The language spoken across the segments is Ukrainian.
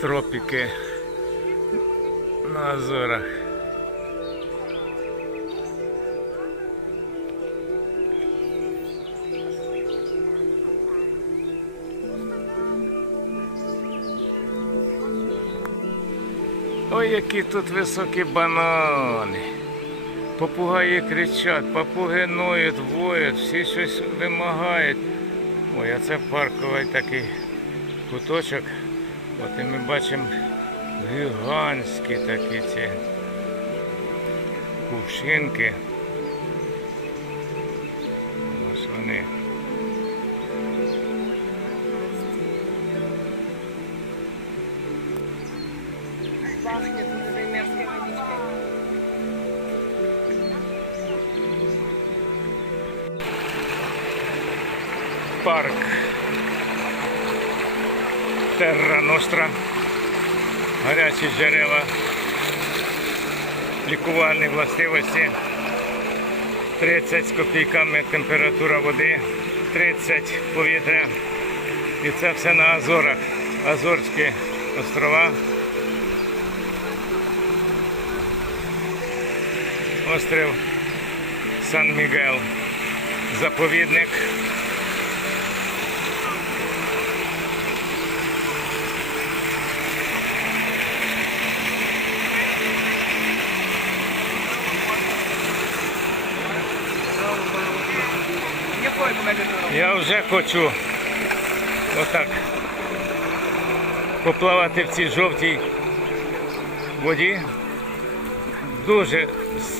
тропіки на Азорах. Ой, які тут високі банани. Попугаї кричать, папуги ноють, воють, всі щось вимагають. Ой, а це парковий такий куточок. От і ми бачимо гігантські такі ці кувшинки. Ось вони. Пахнет вот этой мерзкой водичкой. парк Терра Ностра, гарячі джерела, лікувальні властивості, 30 з копійками температура води, 30 повітря. І це все на Азорах. Азорські острова. Острів Сан-Мігел. Заповідник. Я вже хочу отак поплавати в цій жовтій воді. Дуже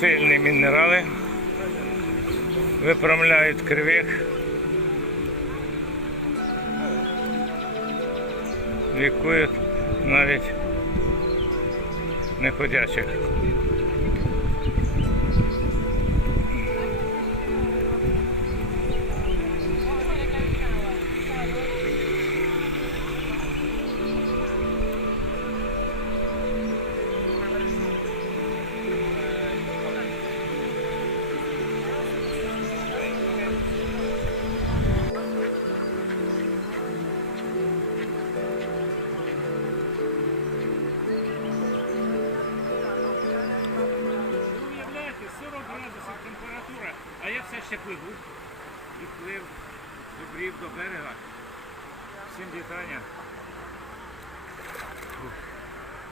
сильні мінерали. Виправляють кривих. Лікують навіть неходячих. градусів температура, а я все ще пливу. І плив добрів до берега. Всім вітання.